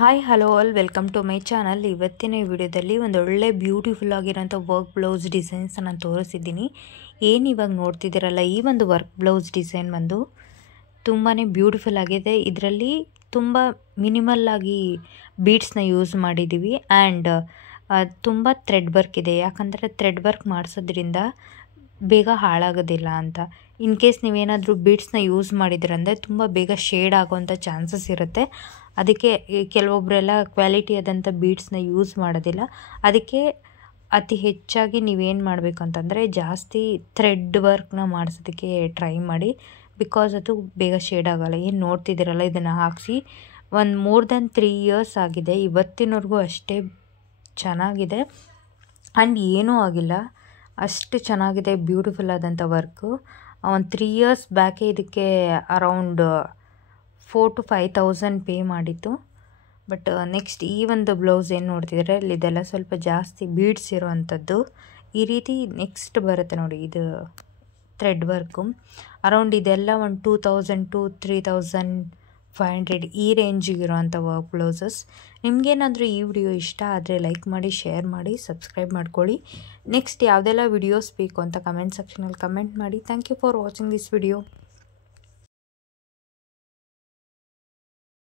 Hi hello all welcome to my channel. ಇವತ್ತಿನ ಈ ವಿಡಿಯೋದಲ್ಲಿ ಒಂದು ಒಳ್ಳೆ ಬ್ಯೂಟಿಫುಲ್ ಆಗಿರೋಂಥ ವರ್ಕ್ ಬ್ಲೌಸ್ ಡಿಸೈನ್ಸ್ ನಾನು ತೋರಿಸಿದ್ದೀನಿ. ಏನು ಇವಾಗ ನೋಡ್ತಿದ್ದೀರಲ್ಲ, ಈ ಒಂದು ವರ್ಕ್ ಬ್ಲೌಸ್ ಡಿಸೈನ್ ಬಂದು ತುಂಬಾ ಬ್ಯೂಟಿಫುಲ್ ಆಗಿದೆ. ಇದರಲ್ಲಿ ತುಂಬ ಮಿನಿಮಲ್ ಆಗಿ ಬೀಡ್ಸ್ನ ಯೂಸ್ ಮಾಡಿದ್ದೀವಿ ಆ್ಯಂಡ್ ತುಂಬ ಥ್ರೆಡ್ ವರ್ಕ್ ಇದೆ. ಯಾಕಂದರೆ ಥ್ರೆಡ್ ವರ್ಕ್ ಮಾಡಿಸೋದ್ರಿಂದ ಬೇಗ ಹಾಳಾಗೋದಿಲ್ಲ ಅಂತ. ಇನ್ ಕೇಸ್ ನೀವೇನಾದರೂ ಬೀಡ್ಸ್ನ ಯೂಸ್ ಮಾಡಿದ್ರಂದರೆ ತುಂಬ ಬೇಗ ಶೇಡ್ ಆಗೋವಂಥ ಚಾನ್ಸಸ್ ಇರುತ್ತೆ. ಅದಕ್ಕೆ ಕೆಲವೊಬ್ಬರೆಲ್ಲ ಕ್ವಾಲಿಟಿ ಆದಂಥ ಬೀಡ್ಸ್ನ ಯೂಸ್ ಮಾಡೋದಿಲ್ಲ. ಅದಕ್ಕೆ ಅತಿ ಹೆಚ್ಚಾಗಿ ನೀವೇನು ಮಾಡಬೇಕು ಅಂತಂದರೆ ಜಾಸ್ತಿ ಥ್ರೆಡ್ ವರ್ಕ್ನ ಮಾಡಿಸೋದಕ್ಕೆ ಟ್ರೈ ಮಾಡಿ. ಬಿಕಾಸ್ ಅದು ಬೇಗ ಶೇಡ್ ಆಗೋಲ್ಲ. ಏನು ನೋಡ್ತಿದ್ದೀರಲ್ಲ, ಇದನ್ನು ಹಾಕಿಸಿ ಒಂದು ಮೋರ್ ದೆನ್ 3 ಇಯರ್ಸ್ ಆಗಿದೆ. ಇವತ್ತಿನವರೆಗೂ ಅಷ್ಟೇ ಚೆನ್ನಾಗಿದೆ ಆ್ಯಂಡ್ ಏನೂ ಆಗಿಲ್ಲ. ಅಷ್ಟು ಚೆನ್ನಾಗಿದೆ, ಬ್ಯೂಟಿಫುಲ್ ಆದಂಥ ವರ್ಕು. ಒಂದು 3 ಇಯರ್ಸ್ ಬ್ಯಾಕೆ ಇದಕ್ಕೆ ಅರೌಂಡ್ 4,000 to 5,000 ಪೇ ಮಾಡಿತ್ತು. ಬಟ್ ನೆಕ್ಸ್ಟ್ ಈ ಒಂದು ಬ್ಲೌಸ್ ಏನು ನೋಡ್ತಿದ್ರೆ ಇಲ್ಲಿ ಇದೆಲ್ಲ ಸ್ವಲ್ಪ ಜಾಸ್ತಿ ಬೀಡ್ಸ್ ಇರೋವಂಥದ್ದು. ಈ ರೀತಿ ನೆಕ್ಸ್ಟ್ ಬರುತ್ತೆ ನೋಡಿ, ಇದು ಥ್ರೆಡ್ ವರ್ಕು. ಅರೌಂಡ್ ಇದೆಲ್ಲ ಒಂದು 2,000 to 3,500 ಈ ರೇಂಜಿಗಿರೋವಂಥ ವರ್ಕ್ ಬ್ಲೌಸಸ್. ನಿಮಗೇನಾದರೂ ಈ ವಿಡಿಯೋ ಇಷ್ಟ ಆದರೆ ಲೈಕ್ ಮಾಡಿ, ಶೇರ್ ಮಾಡಿ, ಸಬ್ಸ್ಕ್ರೈಬ್ ಮಾಡ್ಕೊಳ್ಳಿ. ನೆಕ್ಸ್ಟ್ ಯಾವುದೆಲ್ಲ ವಿಡಿಯೋಸ್ ಬೇಕು ಅಂತ ಕಮೆಂಟ್ ಸೆಕ್ಷನಲ್ಲಿ ಕಮೆಂಟ್ ಮಾಡಿ. Thank you for watching this video.